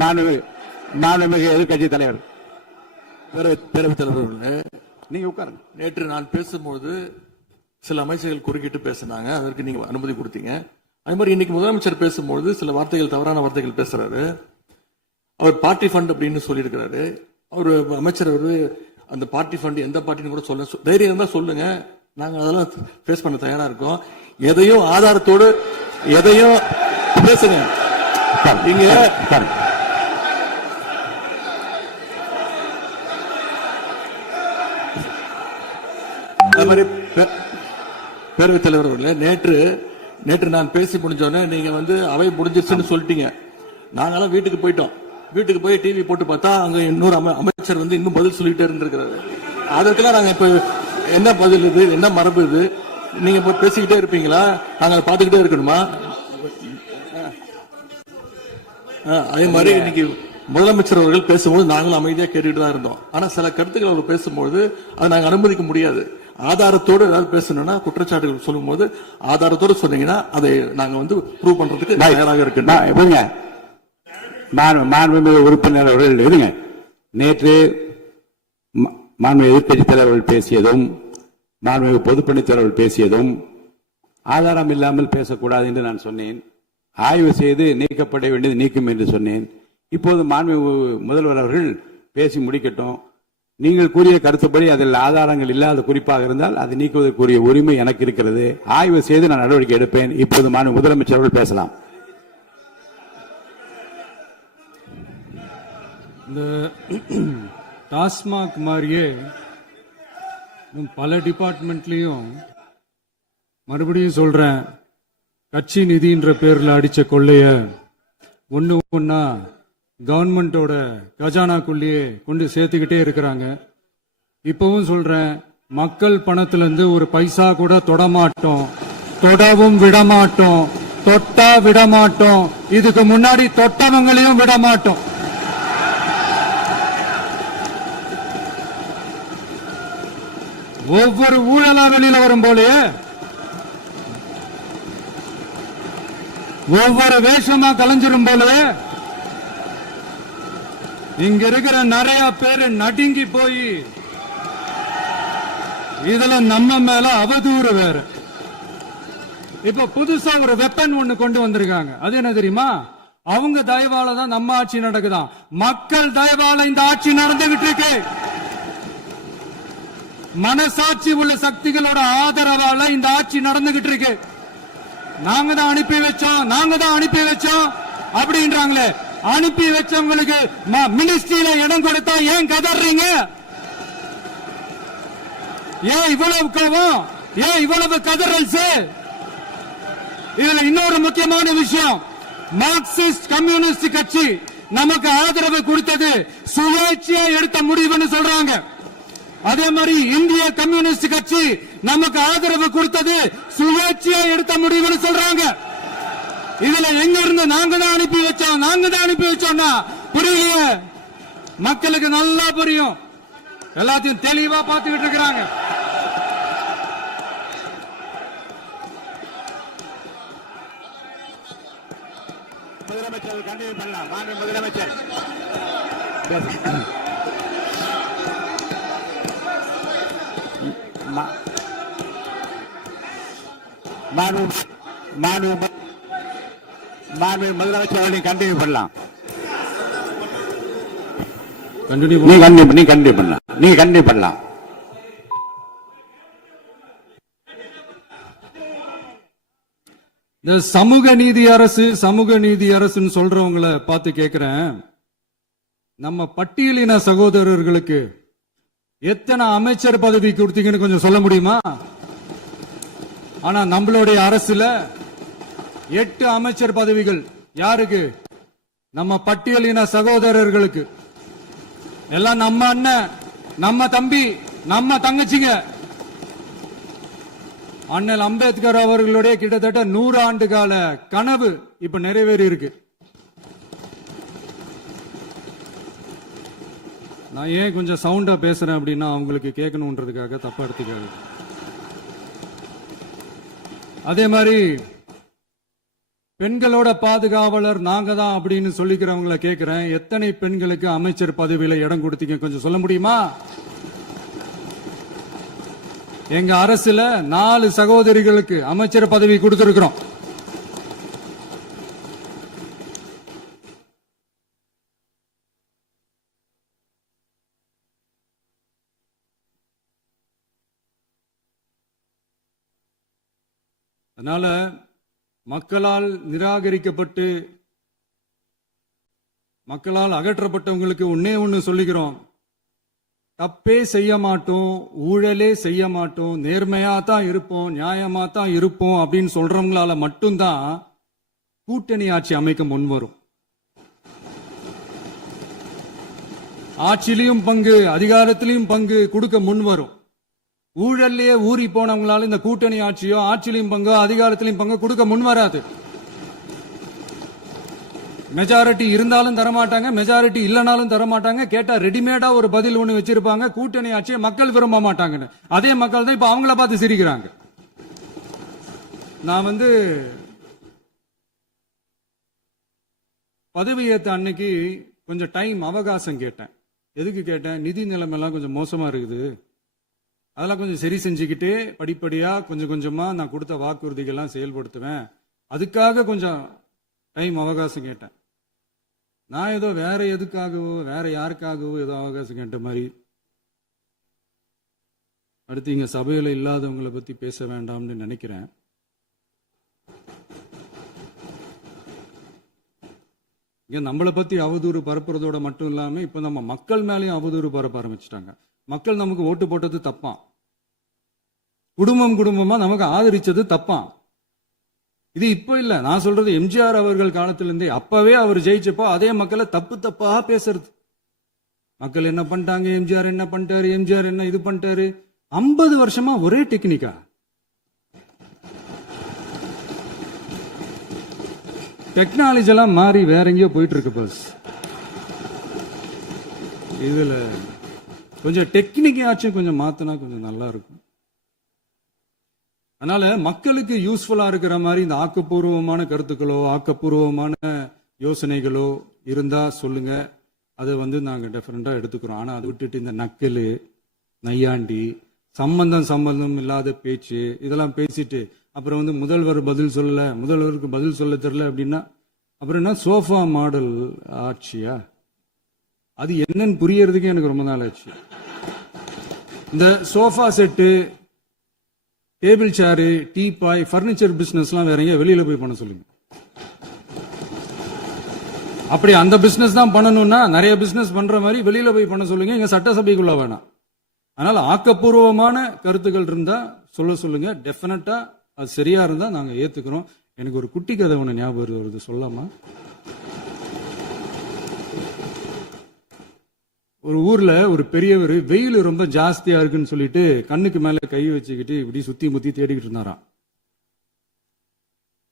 மாண்புமிகு எதிர்கட்சி தலைவர் பேரவைத் தலைவர், நீங்க உட்காருங்க. நேற்று நான் பேசும்போது சில அமைச்சர்கள் குறுக்கிட்டு பேசினாங்க, அதற்கு நீங்க அனுமதி கொடுத்தீங்க. அதே மாதிரி இன்னைக்கு முதலமைச்சர் பேசும்போது சில வார்த்தைகள், தவறான வார்த்தைகள் பேசுறாரு. அவர் பார்ட்டி ஃபண்ட் அப்படின்னு சொல்லியிருக்கிறாரு. அவர் அமைச்சர் அந்த பார்ட்டி ஃபண்ட் எந்த பார்ட்டின்னு கூட சொல்ல தைரியம் இருந்தா சொல்லுங்க, நாங்க அதெல்லாம் ஃபேஸ் பண்ண தயாரா இருக்கோம். எதையும் ஆதாரத்தோடு எதையும் பேசுங்க. நீங்க பேரவைத் தலைவர் அவர்களே, நேற்று நான் பேசி முடிஞ்சோடனே நீங்க அவை முடிஞ்சிருச்சுன்னு சொல்லிட்டீங்க. நாங்கெல்லாம் வீட்டுக்கு போயிட்டோம். வீட்டுக்கு போய் டிவி போட்டு பார்த்தா அங்க இன்னொரு அமைச்சர் இன்னும் பதில் சொல்லிட்டே இருந்திருக்கிறாரு. அதற்கெல்லாம் நாங்க இப்ப என்ன பதில் இது, என்ன மரபு இது? நீங்க இப்ப பேசிக்கிட்டே இருப்பீங்களா? நாங்க பாத்துக்கிட்டே இருக்கணுமா? அதே மாதிரி இன்னைக்கு முதலமைச்சர் அவர்கள் பேசும்போது நாங்களும் அமைதியா கேட்டுட்டு தான் இருந்தோம். ஆனா சில கருத்துக்கள் அவர் பேசும்போது அதை நாங்க அனுமதிக்க முடியாது. ஆதாரத்தோடு ஏதாவது பேசணும்னா, குற்றச்சாட்டுகள் சொல்லும் போது ஆதாரத்தோடு சொன்னீங்கன்னா அதை நாங்க ப்ரூவ் பண்றதுக்கு தயாராக இருக்கு. மாண்புமிகு உறுப்பினர் அவர்கள் இருங்க. நேற்று மாண்புமிகு எதிர்கட்சி தலைவர்கள் பேசியதும், மாண்புமிகு பொதுப்பணித்தலைவர்கள் பேசியதும் ஆதாரம் இல்லாமல் பேசக்கூடாது என்று நான் சொன்னேன். ஆய்வு செய்து நீக்கப்பட வேண்டியது நீக்கும் என்று சொன்னேன். இப்போது மாண்புமிகு முதல்வர் அவர்கள் பேசி முடிக்கட்டும். நீங்கள் கூறிய கருத்துப்படி அதில் ஆதாரங்கள் இல்லாத குறிப்பாக இருந்தால் அதை நீக்குவதற்குரிய உரிமை எனக்கு இருக்கிறது. ஆய்வு செய்து நான் நடவடிக்கை எடுப்பேன். இப்போது மாண்புமிகு முதலமைச்சர் அவர்கள் பேசலாம். இந்த டாஸ்மாக் மாதிரியே பல டிபார்ட்மெண்ட்லயும், மறுபடியும் சொல்றேன், கட்சி நிதின்ற பேர்ல அடிச்ச கொள்ளைய ஒன்னா கவர்மெண்டோட கஜானாக்குள்ளேயே கொண்டு சேர்த்துக்கிட்டே இருக்கிறாங்க. இப்பவும் சொல்றேன், மக்கள் பணத்துல இருந்து ஒரு பைசா கூட தொடமாட்டோம், தொடவும் விடமாட்டோம், தொட்டா விடமாட்டோம், இதுக்கு முன்னாடி தொட்டவங்களையும் விடமாட்டோம். ஒவ்வொரு ஊழலா வெளியில வரும் போலயே, ஒவ்வொரு வேஷமா கலைஞ்சிரும் போலயே இங்க இருக்கிற நிறைய பேரு நடுங்கி போய் இதுல நம்ம மேல அவதூறு வேற. இப்ப புதுசா ஒரு வெப்பன் ஒண்ணு கொண்டு வந்திருக்காங்க. அது என்ன தெரியுமா? அவங்க தயவால தான் நம்ம ஆட்சி நடக்குதான். மக்கள் தயவால இந்த ஆட்சி நடந்துகிட்டு இருக்கு. மனசாட்சி உள்ள சக்திகளோட ஆதரவால இந்த ஆட்சி நடந்துகிட்டு இருக்கு. நாங்க தான் அனுப்பி வச்சோம் அப்படின்றாங்களே. அனுப்பி வச்சவங்களுக்கு மினிஸ்ட்ரியில இடம் கொடுத்தா ஏன் கதறீங்க? ஏன் இவ்வளவு கோபம்? ஏன் இவ்வளவு கதறல்? இதுல இன்னொரு முக்கியமான விஷயம், மார்க்சிஸ்ட் கம்யூனிஸ்ட் கட்சி நமக்கு ஆதரவு கொடுத்தது சுயேட்சையா எடுத்த முடிவுன்னு சொல்றாங்க. அதே மாதிரி இந்திய கம்யூனிஸ்ட் கட்சி நமக்கு ஆதரவு கொடுத்தது சுயேட்சையா எடுத்த முடிவுன்னு சொல்றாங்க. இதுல எங்க இருந்து நாங்க தான் அனுப்பி வச்சோம்னா புரியலையே. மக்களுக்கு நல்லா புரியும், எல்லாத்தையும் தெளிவா பார்த்துக்கிட்டு இருக்கிறாங்க. முதலமைச்சர் கண்டினியூ பண்ணலாம். முதலமைச்சர் முதலமைச்சர் கண்டினியூ பண்ணலாம். நீ கண்டினியூ பண்ணலாம். இந்த சமூக நீதி அரசுன்னு சொல்றவங்களை பார்த்து கேட்கிறேன், நம்ம பட்டியலின சகோதரர்களுக்கு எத்தனை அமைச்சர் பதவி கொடுத்தீங்கன்னு கொஞ்சம் சொல்ல முடியுமா? ஆனா நம்மளுடைய அரசுல 8 அமைச்சர் பதவிகள் யாருக்கு? நம்ம பட்டியலின சகோதரர்களுக்கு. எல்லாம் நம்ம அண்ணன், நம்ம தம்பி, நம்ம தங்கச்சிங்க. அண்ணல் அம்பேத்கர் அவர்களுடைய கிட்டத்தட்ட 100 ஆண்டு கால கனவு இப்ப நிறைவேறி இருக்கு. நான் ஏன் கொஞ்சம் சவுண்டா பேசுறேன் அப்படின்னா அவங்களுக்கு கேட்கணுன்றதுக்காக தப்பா எடுத்துக்காது. அதே மாதிரி பெண்களோட பாதுகாவலர் நாங்க தான் அப்படின்னு சொல்லிக்கிறவங்கள கேட்கிறேன், எத்தனை பெண்களுக்கு அமைச்சர் பதவியில இடம் கொடுத்தீங்க கொஞ்சம் சொல்ல முடியுமா? எங்க அரசுல 4 சகோதரிகளுக்கு அமைச்சர் பதவி கொடுத்திருக்கிறோம். அதனால மக்களால் நிராகரிக்கப்பட்டு மக்களால் அகற்றப்பட்டவங்களுக்கு ஒன்னே ஒன்னு சொல்லிக்கிறோம், தப்பே செய்ய மாட்டோம், ஊழலே செய்ய மாட்டோம், நேர்மையா தான் இருப்போம், நியாயமா தான் இருப்போம் அப்படின்னு சொல்றவங்களால மட்டும்தான் கூட்டணி ஆட்சி அமைக்க முன்வரும். ஆட்சியிலையும் பங்கு, அதிகாரத்திலையும் பங்கு கொடுக்க முன்வரும். ஊழல்லையே ஊறி போனவங்களால இந்த கூட்டணி ஆட்சியோ ஆட்சியிலையும் பங்கோ அதிகாரத்திலையும் பங்கு கொடுக்க முன்வராது. மெஜாரிட்டி இருந்தாலும் தரமாட்டாங்க, மெஜாரிட்டி இல்லைனாலும் தரமாட்டாங்க. கேட்டா ரெடிமேடா ஒரு பதில் ஒண்ணு வச்சிருப்பாங்க, கூட்டணி ஆட்சியை மக்கள் விரும்ப மாட்டாங்கன்னு. அதே மக்கள் தான் இப்ப அவங்கள பார்த்து சிரிக்கிறாங்க. நான் பதவியேற்ற அன்னைக்கு கொஞ்சம் டைம் அவகாசம் கேட்டேன். எதுக்கு கேட்டேன்? நிதி நிலைமைலாம் கொஞ்சம் மோசமா இருக்குது, அதெல்லாம் கொஞ்சம் சரி செஞ்சுக்கிட்டே படிப்படியா கொஞ்சம் கொஞ்சமா நான் கொடுத்த வாக்குறுதிகள்லாம் செயல்படுத்துவேன், அதுக்காக கொஞ்சம் டைம் அவகாசம் கேட்டேன். நான் ஏதோ வேற எதுக்காகவோ வேற யாருக்காகவோ ஏதோ அவகாசம் கேட்ட மாதிரி. அடுத்து இங்க சபையில இல்லாதவங்களை பத்தி பேச வேண்டாம்னு நினைக்கிறேன். இங்க நம்மளை பத்தி அவதூறு பரப்புறதோட மட்டும் இல்லாம இப்ப நம்ம மக்கள் மேலேயும் அவதூறு பரப்ப ஆரம்பிச்சுட்டாங்க. மக்கள் நமக்கு ஓட்டு போட்டது தப்பான், குடும்பம் குடும்பமா நமக்கு ஆதரிச்சது தப்பான். இது இப்ப இல்ல, நான் சொல்றது எம்ஜிஆர் அவர்கள் காலத்திலிருந்தே. அப்பவே அவர் ஜெயிச்சப்போ அதே மக்களை தப்பு தப்பா பேசுறது. மக்கள் என்ன பண்ணிட்டாங்க, எம்ஜிஆர் என்ன பண்ணிட்டாரு, எம்ஜிஆர் என்ன இது பண்ணிட்டாரு. 50 வருஷமா ஒரே டெக்னிக்கா. டெக்னாலஜி எல்லாம் மாறி வேற எங்கேயோ போயிட்டு இருக்கு. பஸ் இதுல கொஞ்சம் டெக்னிக்காச்சும் கொஞ்சம் மாத்தினா கொஞ்சம் நல்லா இருக்கும். அதனால மக்களுக்கு யூஸ்ஃபுல்லா இருக்கிற மாதிரி இந்த ஆக்கப்பூர்வமான கருத்துக்களோ ஆக்கப்பூர்வமான யோசனைகளோ இருந்தா சொல்லுங்க, அதை நாங்க டெஃபரெண்டா எடுத்துக்கிறோம். ஆனா அதை விட்டுட்டு இந்த நக்கலு நையாண்டி சம்பந்தம் இல்லாத பேச்சு இதெல்லாம் பேசிட்டு அப்புறம் முதல்வர் பதில் சொல்லல, முதல்வருக்கு பதில் சொல்ல தெரியல அப்படின்னா அப்புறம் என்ன சோஃபா மாடல் ஆட்சியா? அது என்னன்னு புரியறதுக்கு எனக்கு ரொம்ப நாள் ஆச்சு. இந்த sofa set, table chair, teapoy, furniture பிசினஸ்லாம் வேற எங்க வெளியில போய் பண்ண சொல்லுங்க. அப்படி அந்த பிசினஸ் தான் பண்ணணும்னா நிறைய பிசினஸ் பண்ற மாதிரி வெளியில போய் பண்ண சொல்லுங்க, இங்க சட்டசபைக்குள்ள வேணாம். அதனால ஆக்கப்பூர்வமான கருத்துக்கள் இருந்தா சொல்லுங்க, டெஃபினட்டா அது சரியா இருந்தா நாங்க ஏத்துக்கிறோம். எனக்கு ஒரு குட்டி கதை ஒண்ணு ஞாபகம் வருது, சொல்லாமா? ஒரு ஊர்ல ஒரு பெரியவர் வெயில் ரொம்ப ஜாஸ்தியா இருக்குன்னு சொல்லிட்டு கண்ணுக்கு மேல கை வச்சுக்கிட்டு இப்படி சுத்தி முத்தி தேடிக்கிட்டு இருந்தாராம்.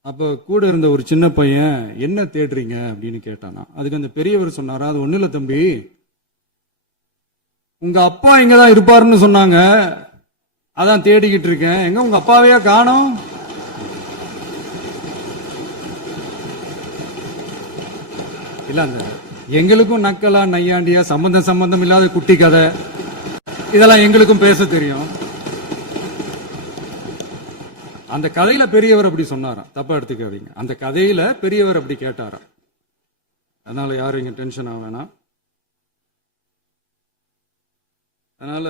அப்ப கூட இருந்த ஒரு சின்ன பையன் என்ன தேடுறீங்க அப்படின்னு கேட்டானா. அதுக்கு அந்த பெரியவர் சொன்னாரா, அது ஒண்ணு இல்ல தம்பி, உங்க அப்பா இங்கதான் இருப்பாருன்னு சொன்னாங்க, அதான் தேடிக்கிட்டு இருக்கேன். எங்க உங்க அப்பாவையா காணோம்? இல்ல அந்த எங்களுக்கும் நக்கலா நையாண்டியா சம்பந்தம் இல்லாத குட்டி கதை இதெல்லாம் எங்களுக்கும் பேச தெரியும். அந்த கதையில பெரியவர் அப்படி சொன்னாராம், தப்பா எடுத்துக்காதீங்க. அந்த கதையில பெரியவர் அப்படி கேட்டாராம். அதனால யாரும் இங்க டென்ஷன் ஆக வேணாம். அதனால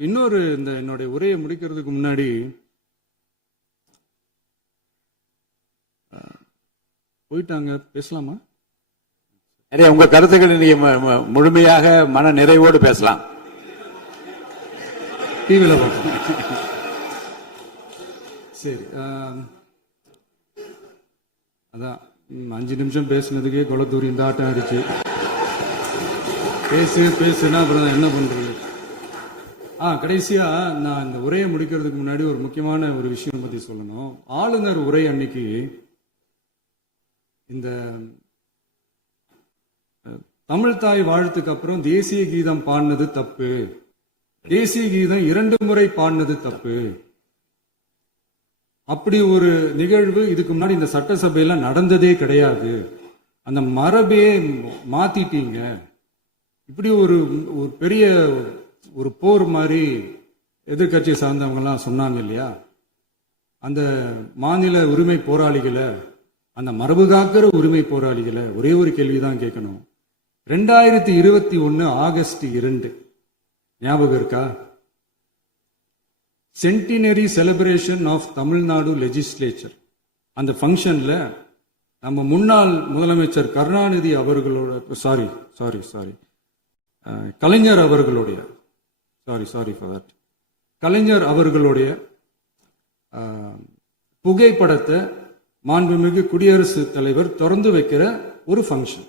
இன்னொரு இந்த என்னுடைய உரையை முடிக்கிறதுக்கு முன்னாடி போயிட்டாங்க, பேசலாமா? நிறைய உங்க கருத்துக்களை நீங்க முழுமையாக மன நிறைவோடு பேசலாம். டிவில பார்க்கலாம். சரி, அதான் 5 நிமிஷம் பேசுனதுக்கே கொளத்தூரி இந்த ஆட்டம் ஆயிடுச்சு. பேசுனா அப்புறம் என்ன பண்றது? கடைசியா நான் இந்த உரையை முடிக்கிறதுக்கு முன்னாடி ஒரு முக்கியமான ஒரு விஷயம் பத்தி சொல்லணும். ஆளுநர் உரை அன்னைக்கு இந்த தமிழ் தாய் வாழ்த்துக்கு அப்புறம் தேசிய கீதம் பாடினது தப்பு, தேசிய கீதம் 2 முறை பாடினது தப்பு, அப்படி ஒரு நிகழ்வு இதுக்கு முன்னாடி இந்த சட்டசபையில நடந்ததே கிடையாது. அந்த மரபே மாத்திட்டீங்க. இப்படி ஒரு ஒரு பெரிய ஒரு போர் மாதிரி எதிர்கட்சியை சார்ந்தவங்க எல்லாம் சொன்னாங்க இல்லையா? அந்த மாநில உரிமை போராளிகளை, அந்த மரபு காக்கிற உரிமை போராளிகளை ஒரே ஒரு கேள்விதான் கேட்கணும். 2021 ஆகஸ்ட் 2 ஞாபகம் இருக்கா? Centenary celebration of Tamil Nadu legislature. அந்த ஃபங்க்ஷன்ல நம்ம முன்னாள் முதலமைச்சர் கருணாநிதி அவர்களோட கலைஞர் அவர்களுடைய கலைஞர் அவர்களுடைய புகைப்படத்தை மாண்புமிகு குடியரசுத் தலைவர் திறந்து வைக்கிற ஒரு ஃபங்க்ஷன்.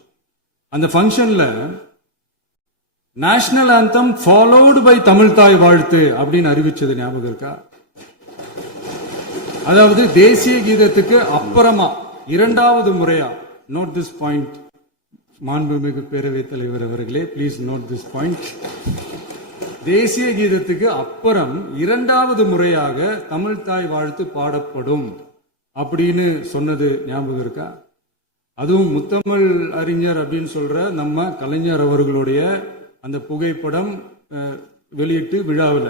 அந்த ஃபங்க்ஷன்ல national anthem followed by Tamil தாய் வாழ்த்து அப்படின்னு அறிவிச்சது ஞாபகம் இருக்கா? அதாவது தேசிய கீதத்துக்கு அப்புறமா இரண்டாவது முறையா, நோட் திஸ் பாயிண்ட் மாண்புமிகு பேரவைத் தலைவர் அவர்களே, பிளீஸ் நோட் திஸ் பாயிண்ட். தேசிய கீதத்துக்கு அப்புறம் இரண்டாவது முறையாக தமிழ் தாய் வாழ்த்து பாடப்படும் அப்படின்னு சொன்னது ஞாபகம் இருக்கா? அதுவும் முத்தமிழ் அறிஞர் அப்படின்னு சொல்ற நம்ம கலைஞர் அவர்களுடைய அந்த புகைப்படம் வெளியிட்டு விழாவில்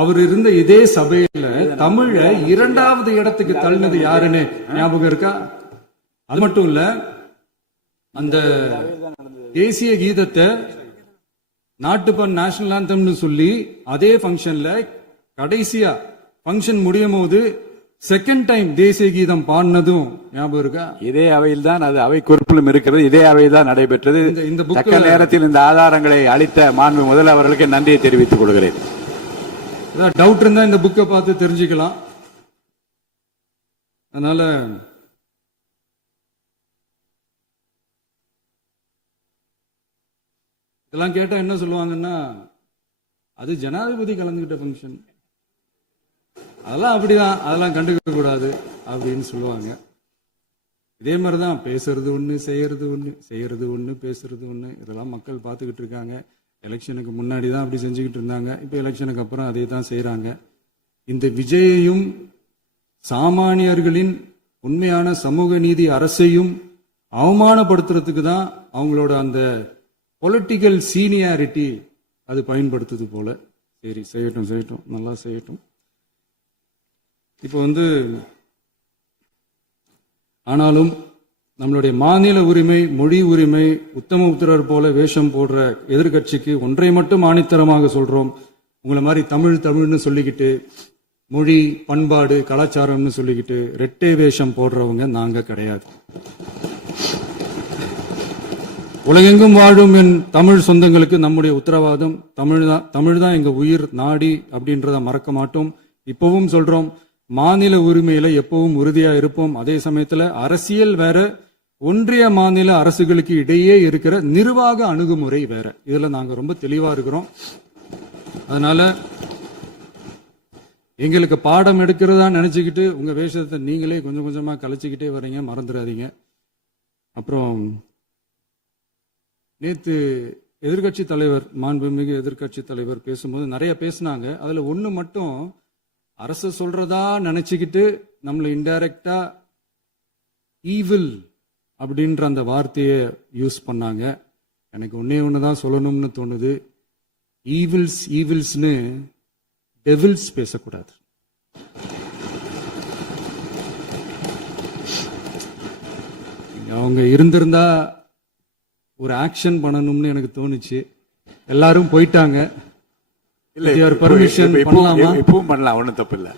அவர் இருந்த இதே சபையில தமிழ இரண்டாவது இடத்துக்கு தள்ளினது யாருன்னு ஞாபகம் இருக்கா? அது மட்டும் இல்ல, அந்த தேசிய கீதத்தை நாட்டுப்பண் நேஷனல் ஆந்தம்னு சொல்லி அதே ஃபங்க்ஷன்ல கடைசியா ஃபங்க்ஷன் முடியும் போது செகண்ட் டைம் தேசிய கீதம் பாடினதும் ஞாபகம் இருக்கா? இதே அவையில் தான், அது அவை குறிப்பிலும் இருக்கிறது, இதே அவையில் தான் நடைபெற்றது. இந்த தக்க நேரத்தில் இந்த ஆதாரங்களை அளித்த மாண்பு முதல்வர்களுக்கு நன்றியை தெரிவித்துக் கொள்கிறேன். டவுட் இருந்தா இந்த புக்கை பார்த்து தெரிஞ்சுக்கலாம். அதனால இதெல்லாம் கேட்டா என்ன சொல்லுவாங்கன்னா, அது ஜனாதிபதி கலந்துகிட்ட ஃபங்க்ஷன், அதெல்லாம் அப்படிதான், அதெல்லாம் கண்டுக்க கூடாது அப்படின்னு சொல்லுவாங்க. இதே மாதிரிதான் பேசுறது ஒண்ணு, செய்யறது ஒண்ணு, பேசுறது ஒண்ணு. இதெல்லாம் மக்கள் பார்த்துக்கிட்டு இருக்காங்க. எலெக்ஷனுக்கு முன்னாடி தான் அப்படி செஞ்சுக்கிட்டு இருந்தாங்க. இப்ப எலெக்ஷனுக்கு அப்புறம் அதே தான் செய்யறாங்க. இந்த விஜயையும் சாமானியர்களின் உண்மையான சமூக நீதி அரசையும் அவமானப்படுத்துறதுக்கு தான் அவங்களோட அந்த பொலிட்டிக்கல் சீனியாரிட்டி அது பயன்படுத்துது போல. சரி, செய்யட்டும், நல்லா செய்யட்டும். இப்போ ஆனாலும் நம்மளுடைய மாநில உரிமை, மொழி உரிமை, உத்தம உத்தரர் போல வேஷம் போடுற எதிர்கட்சிக்கு ஒன்றை மட்டும் ஆணித்தரமாக சொல்றோம். உங்களை மாதிரி தமிழ்னு சொல்லிக்கிட்டு, மொழி, பண்பாடு, கலாச்சாரம்னு சொல்லிக்கிட்டு ரெட்டை வேஷம் போடுறவங்க நாங்க கிடையாது. உலகெங்கும் வாழும் என் தமிழ் சொந்தங்களுக்கு நம்முடைய உத்தரவாதம் தமிழ் தான் எங்க உயிர் நாடி அப்படின்றத மறக்க மாட்டோம். இப்பவும் சொல்றோம், மாநில உரிமையில எப்பவும் உறுதியா இருப்போம். அதே சமயத்துல அரசியல் வேற, ஒன்றிய மாநில அரசுகளுக்கு இடையே இருக்கிற நிர்வாக அணுகுமுறை வேற. இதுல நாங்க ரொம்ப தெளிவா இருக்கிறோம். அதனால எங்களுக்கு பாடம் எடுக்கிறதா நினைச்சுக்கிட்டு உங்க வேஷத்தை நீங்களே கொஞ்சம் கொஞ்சமா கலைச்சுக்கிட்டே வர்றீங்க, மறந்துடாதீங்க. அப்புறம் நேத்து எதிர்கட்சி தலைவர், மாண்புமிகு எதிர்கட்சி தலைவர் பேசும்போது நிறைய பேசினாங்க. அதுல ஒண்ணு மட்டும் அரசு சொல்றதா நினைச்சுக்கிட்டு நம்மள இன்டைரக்டா ஈவில் அப்படின்ற அந்த வார்த்தையை யூஸ் பண்ணாங்க. எனக்கு ஒண்ணுதான் சொல்லணும்னு தோணுது. ஈவில்ஸ்னு டெவில்ஸ் பேசக்கூடாது. அவங்க இருந்திருந்தா ஒரு ஆக்ஷன் பண்ணணும்னு எனக்கு தோணுச்சு. எல்லாரும் போயிட்டாங்க. இல்ல, பர்மிஷன் பண்ணலாமா? இப்பவும் பண்ணலாம், ஒண்ணும் தப்பு இல்ல.